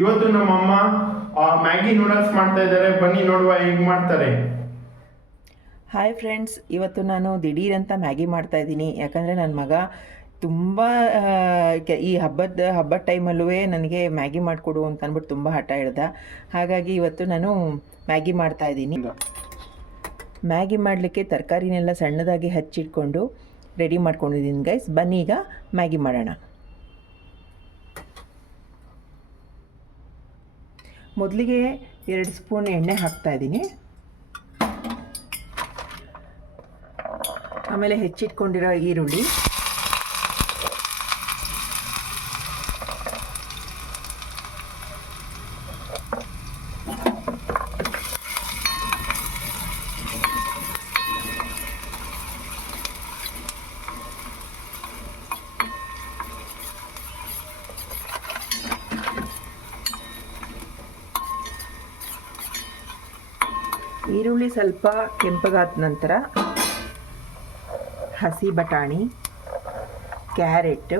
ಇವತ್ತು ನಮ್ಮಮ್ಮ Maggi noodles ಮಾಡ್ತಾ ಇದ್ದಾರೆ, ಬನ್ನಿ ನೋಡುವ ಹೇಗೆ ಮಾಡ್ತಾರೆ. ಹಾಯ್ ಫ್ರೆಂಡ್ಸ್, ಇವತ್ತು ನಾನು ದಿಢೀರಂತ ಮ್ಯಾಗಿ ಮಾಡ್ತಾ ಇದ್ದೀನಿ. ಯಾಕಂದರೆ ನನ್ನ ಮಗ ತುಂಬ ಈ ಹಬ್ಬದ ಟೈಮಲ್ಲೂ ನನಗೆ ಮ್ಯಾಗಿ ಮಾಡಿಕೊಡು ಅಂತ ಅಂದ್ಬಿಟ್ಟು ತುಂಬ ಹಠ ಹಿಡ್ದ. ಹಾಗಾಗಿ ಇವತ್ತು ನಾನು ಮ್ಯಾಗಿ ಮಾಡ್ತಾ ಇದ್ದೀನಿ. ಮ್ಯಾಗಿ ಮಾಡಲಿಕ್ಕೆ ತರಕಾರಿನೆಲ್ಲ ಸಣ್ಣದಾಗಿ ಹಚ್ಚಿಟ್ಕೊಂಡು ರೆಡಿ ಮಾಡ್ಕೊಂಡಿದ್ದೀನಿ ಗೈಸ್. ಬನ್ನಿ ಈಗ ಮ್ಯಾಗಿ ಮಾಡೋಣ. ಮೊದಲಿಗೆ 2 ಸ್ಪೂನ್ ಎಣ್ಣೆ ಹಾಕ್ತಾ ಇದ್ದೀನಿ. ಆಮೇಲೆ ಹೆಚ್ಚಿಟ್ಕೊಂಡಿರೋ ಈರುಳ್ಳಿ, ಈರುಳ್ಳಿ ಸ್ವಲ್ಪ ಕೆಂಪಗಾದ ನಂತರ ಹಸಿ ಬಟಾಣಿ, ಕ್ಯಾರೆಟು,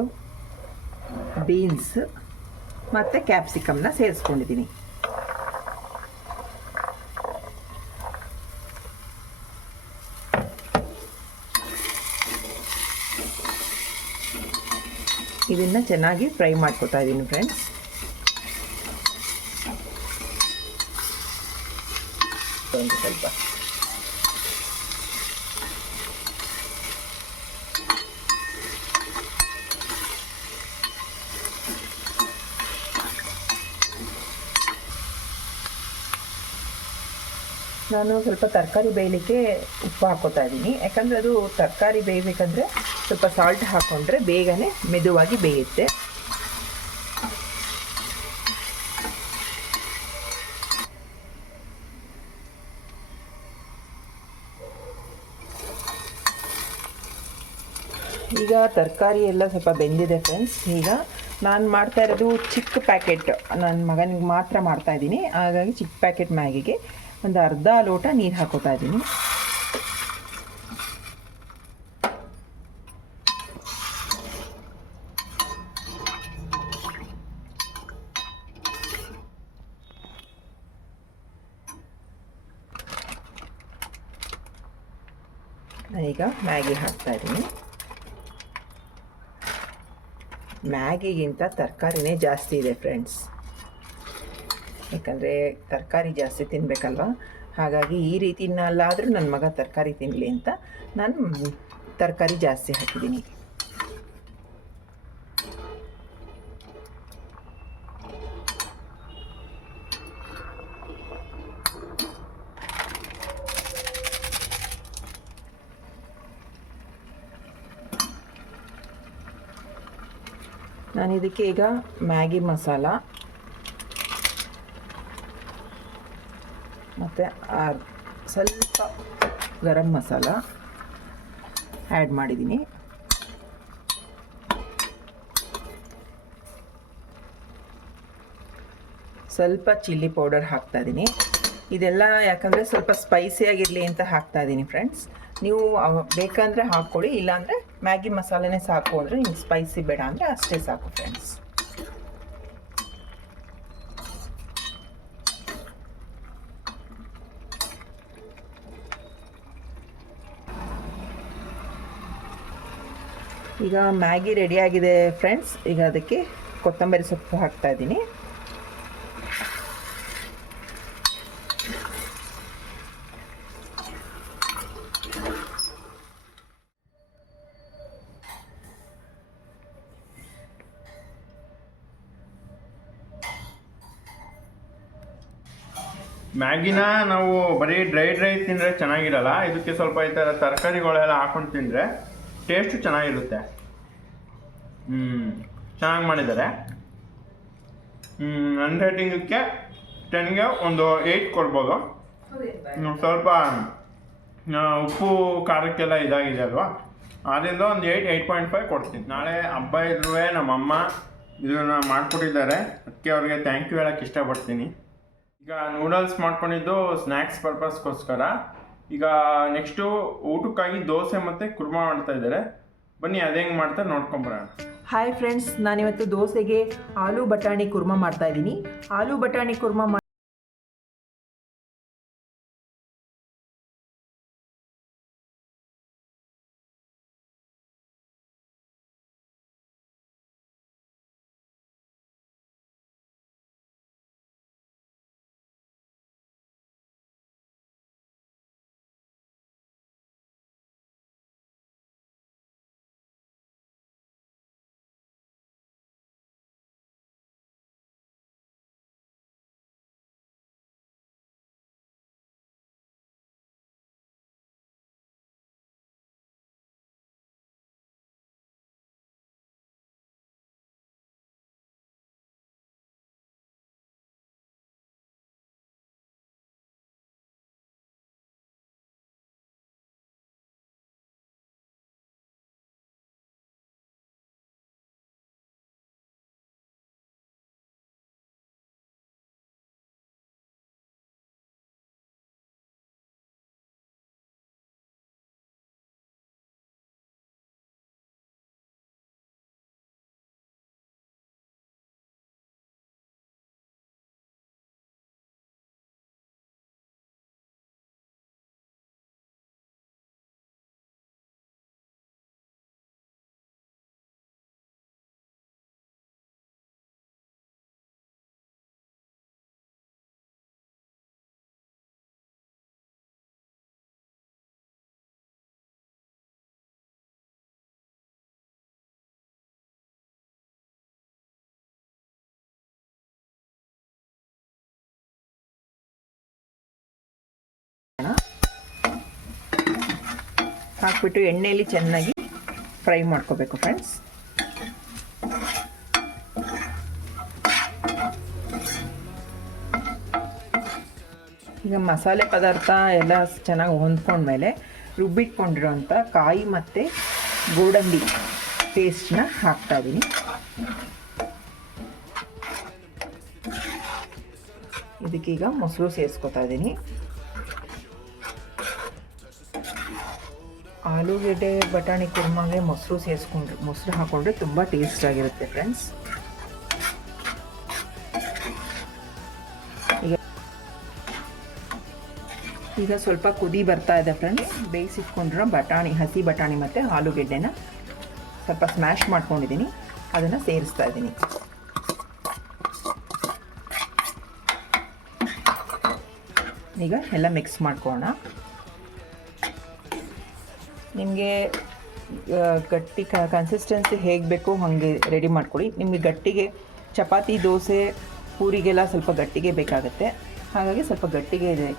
ಬೀನ್ಸ್ ಮತ್ತು ಕ್ಯಾಪ್ಸಿಕಮ್ನ ಸೇರಿಸ್ಕೊಂಡಿದ್ದೀನಿ. ಇದನ್ನು ಚೆನ್ನಾಗಿ ಫ್ರೈ ಮಾಡ್ಕೊತಾ ಇದ್ದೀನಿ ಫ್ರೆಂಡ್ಸ್. ಒಂದು ಸ್ವಲ್ಪ ನಾನು ಸ್ವಲ್ಪ ತರಕಾರಿ ಬೇಯಲಿಕ್ಕೆ ಉಪ್ಪು ಹಾಕೋತಾ ಇದ್ದೀನಿ. ಯಾಕಂದರೆ ಅದು ತರಕಾರಿ ಬೇಯಬೇಕಂದ್ರೆ ಸ್ವಲ್ಪ ಸಾಲ್ಟ್ ಹಾಕ್ಕೊಂಡ್ರೆ ಬೇಗನೆ ಮೆದುವಾಗಿ ಬೇಯುತ್ತೆ. ಈಗ ತರಕಾರಿ ಎಲ್ಲ ಸ್ವಲ್ಪ ಬೆಂದಿದೆ ಫ್ರೆಂಡ್ಸ್. ಈಗ ನಾನು ಮಾಡ್ತಾ ಇರೋದು ಚಿಕ್ಕ ಪ್ಯಾಕೆಟ್, ನನ್ನ ಮಗನಿಗೆ ಮಾತ್ರ ಮಾಡ್ತಾ ಇದ್ದೀನಿ. ಹಾಗಾಗಿ ಚಿಕ್ಕ ಪ್ಯಾಕೆಟ್ ಮ್ಯಾಗಿಗೆ ಒಂದು ಅರ್ಧ ಲೋಟ ನೀರು ಹಾಕೋತಾ ಇದ್ದೀನಿ. ನಾನೀಗ ಮ್ಯಾಗಿ ಹಾಕ್ತಾ ಇದ್ದೀನಿ. ಮ್ಯಾಗಿಗಿಂತ ತರಕಾರಿನೇ ಜಾಸ್ತಿ ಇದೆ ಫ್ರೆಂಡ್ಸ್. ಯಾಕಂದರೆ ತರಕಾರಿ ಜಾಸ್ತಿ ತಿನ್ನಬೇಕಲ್ವ, ಹಾಗಾಗಿ ಈ ರೀತಿನಲ್ಲಾದರೂ ನನ್ನ ಮಗ ತರಕಾರಿ ತಿನ್ನಲಿ ಅಂತ ನಾನು ತರಕಾರಿ ಜಾಸ್ತಿ ಹಾಕಿದ್ದೀನಿ. ನಾನು ಇದಕ್ಕೆ ಈಗ ಮ್ಯಾಗಿ ಮಸಾಲ ಮತ್ತು ಸ್ವಲ್ಪ ಗರಂ ಮಸಾಲ ಆ್ಯಡ್ ಮಾಡಿದ್ದೀನಿ. ಸ್ವಲ್ಪ ಚಿಲ್ಲಿ ಪೌಡರ್ ಹಾಕ್ತಾಯಿದ್ದೀನಿ. ಇದೆಲ್ಲ ಯಾಕಂದರೆ ಸ್ವಲ್ಪ ಸ್ಪೈಸಿಯಾಗಿರಲಿ ಅಂತ ಹಾಕ್ತಾಯಿದ್ದೀನಿ ಫ್ರೆಂಡ್ಸ್. ನೀವು ಬೇಕಂದರೆ ಹಾಕ್ಕೊಳ್ಳಿ, ಇಲ್ಲಾಂದರೆ ಮ್ಯಾಗಿ ಮಸಾಲೆನೇ ಸಾಕು ಅಂದರೆ ನಿಮ್ಗೆ ಸ್ಪೈಸಿ ಬೇಡ ಅಂದರೆ ಅಷ್ಟೇ ಸಾಕು ಫ್ರೆಂಡ್ಸ್. ಈಗ ಮ್ಯಾಗಿ ರೆಡಿಯಾಗಿದೆ ಫ್ರೆಂಡ್ಸ್. ಈಗ ಅದಕ್ಕೆ ಕೊತ್ತಂಬರಿ ಸೊಪ್ಪು ಹಾಕ್ತಾ ಇದ್ದೀನಿ. ಮ್ಯಾಗಿನ ನಾವು ಬರೀ ಡ್ರೈ ತಿಂದರೆ ಚೆನ್ನಾಗಿರಲ್ಲ. ಇದಕ್ಕೆ ಸ್ವಲ್ಪ ಈ ಥರ ತರಕಾರಿಗಳೆಲ್ಲ ಹಾಕೊಂಡು ತಿಂದರೆ ಟೇಸ್ಟು ಚೆನ್ನಾಗಿರುತ್ತೆ. ಚೆನ್ನಾಗಿ ಮಾಡಿದ್ದಾರೆ. ನನ್ನ ರೇಟಿಂಗಕ್ಕೆ 10ಗೆ ಒಂದು 8 ಕೊಡ್ಬೋದು. ಸ್ವಲ್ಪ ಉಪ್ಪು ಖಾರಕ್ಕೆಲ್ಲ ಇದಾಗಿದೆ ಅಲ್ವಾ, ಆದ್ದರಿಂದ ಒಂದು 8.5 ಕೊಡ್ತೀನಿ. ನಾಳೆ ಹಬ್ಬ ಇದ್ರೂ ನಮ್ಮಮ್ಮ ಇದನ್ನು ಮಾಡಿಕೊಟ್ಟಿದ್ದಾರೆ, ಅದಕ್ಕೆ ಅವ್ರಿಗೆ ಥ್ಯಾಂಕ್ ಯು ಹೇಳೋಕ್ಕೆ ಇಷ್ಟಪಡ್ತೀನಿ. ಈಗ ನೂಡಲ್ಸ್ ಮಾಡ್ಕೊಂಡಿದ್ದು ಸ್ನ್ಯಾಕ್ಸ್ ಪರ್ಪಸ್ಗೋಸ್ಕರ. ಈಗ ನೆಕ್ಸ್ಟು ಊಟಕ್ಕಾಗಿ ದೋಸೆ ಮತ್ತು ಕುರ್ಮಾ ಮಾಡ್ತಾ ಇದ್ದಾರೆ. ಬನ್ನಿ ಅದು ಹೆಂಗೆ ಮಾಡ್ತಾರೆ ನೋಡ್ಕೊಂಬರೋಣ. ಹಾಯ್ ಫ್ರೆಂಡ್ಸ್, ನಾನಿವತ್ತು ದೋಸೆಗೆ ಆಲೂ ಬಟಾಣಿ ಕುರ್ಮಾ ಮಾಡ್ತಾಯಿದ್ದೀನಿ. ಆಲೂ ಬಟಾಣಿ ಕುರ್ಮಾ ಹಾಕ್ಬಿಟ್ಟು ಎಣ್ಣೆಯಲ್ಲಿ ಚೆನ್ನಾಗಿ ಫ್ರೈ ಮಾಡ್ಕೋಬೇಕು ಫ್ರೆಂಡ್ಸ್. ಈಗ ಮಸಾಲೆ ಪದಾರ್ಥ ಎಲ್ಲ ಚೆನ್ನಾಗಿ ಹೊಂದ್ಕೊಂಡ್ಮೇಲೆ ರುಬ್ಬಿಟ್ಕೊಂಡಿರೋಂಥ ಕಾಯಿ ಮತ್ತು ಗೋಡಂಬಿ ಪೇಸ್ಟ್ನ ಹಾಕ್ತಾಯಿದ್ದೀನಿ. ಇದಕ್ಕೀಗ ಮೊಸರು ಸೇರಿಸ್ಕೊತಾ ಇದ್ದೀನಿ. ಆಲೂಗೆಡ್ಡೆ ಬಟಾಣಿ ಕುರ್ಮಾಗೆ ಮೊಸರು ಹಾಕ್ಕೊಂಡ್ರೆ ತುಂಬ ಟೇಸ್ಟ್ ಆಗಿರುತ್ತೆ ಫ್ರೆಂಡ್ಸ್. ಈಗ ಸ್ವಲ್ಪ ಕುದಿ ಬರ್ತಾ ಇದೆ ಫ್ರೆಂಡ್ಸ್. ಬೇಯಿಸಿಟ್ಕೊಂಡಿರೋ ಹಸಿ ಬಟಾಣಿ ಮತ್ತು ಆಲೂಗೆಡ್ಡೆನ ಸ್ವಲ್ಪ ಸ್ಮ್ಯಾಶ್ ಮಾಡ್ಕೊಂಡಿದ್ದೀನಿ, ಅದನ್ನು ಸೇರಿಸ್ತಾ ಇದ್ದೀನಿ. ಈಗ ಎಲ್ಲ ಮಿಕ್ಸ್ ಮಾಡ್ಕೊಳ್ಳೋಣ. ನಿಮಗೆ ಗಟ್ಟಿ ಕನ್ಸಿಸ್ಟೆನ್ಸಿ ಹೇಗೆ ಬೇಕೋ ಹಾಗೆ ರೆಡಿ ಮಾಡ್ಕೊಳ್ಳಿ. ನಿಮಗೆ ಗಟ್ಟಿಗೆ ಚಪಾತಿ, ದೋಸೆ, ಪೂರಿಗೆಲ್ಲ ಸ್ವಲ್ಪ ಗಟ್ಟಿಗೆ ಬೇಕಾಗುತ್ತೆ, ಹಾಗಾಗಿ ಸ್ವಲ್ಪ ಗಟ್ಟಿಗೆ ಇದೆ.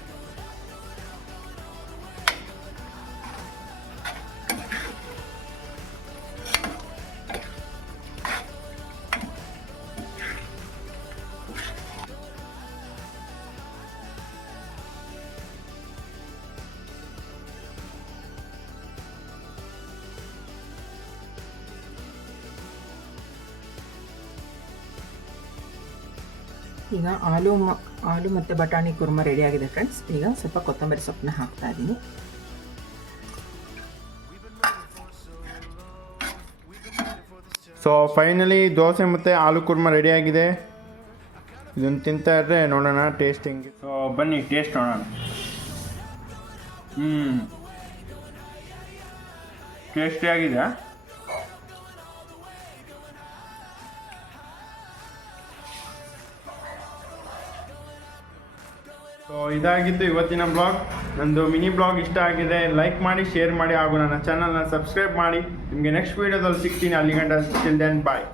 ಈಗ ಆಲೂ ಮತ್ತು ಬಟಾಣಿ ಕುರ್ಮಾ ರೆಡಿಯಾಗಿದೆ ಫ್ರೆಂಡ್ಸ್. ಈಗ ಸ್ವಲ್ಪ ಕೊತ್ತಂಬರಿ ಸೊಪ್ಪನ್ನ ಹಾಕ್ತಾ ಇದ್ದೀನಿ. ಸೊ ಫೈನಲಿ ದೋಸೆ ಮತ್ತು ಆಲೂ ಕುರ್ಮಾ ರೆಡಿಯಾಗಿದೆ. ಇದನ್ನು ತಿಂತಾ ಇದ್ದರೆ ನೋಡೋಣ ಟೇಸ್ಟ್ ಹೆಂಗೆ. ಸೊ ಬನ್ನಿ ಟೇಸ್ಟ್ ನೋಡೋಣ. ಟೇಸ್ಟಿಯಾಗಿದೆ. ಸೊ ಇದಾಗಿದ್ದು ಇವತ್ತಿನ ಬ್ಲಾಗ್. ನಂದು ಮಿನಿ ಬ್ಲಾಗ್ ಇಷ್ಟ ಆಗಿದೆ, ಲೈಕ್ ಮಾಡಿ, ಶೇರ್ ಮಾಡಿ, ಹಾಗೂ ನನ್ನ ಚಾನಲ್ನ ಸಬ್ಸ್ಕ್ರೈಬ್ ಮಾಡಿ. ನಿಮಗೆ ನೆಕ್ಸ್ಟ್ ವೀಡಿಯೋದಲ್ಲಿ ಸಿಗ್ತೀನಿ. ಅಲ್ಲಿ ಗಂಟ ಟಿಲ್ ದೆನ್ ಬಾಯ್.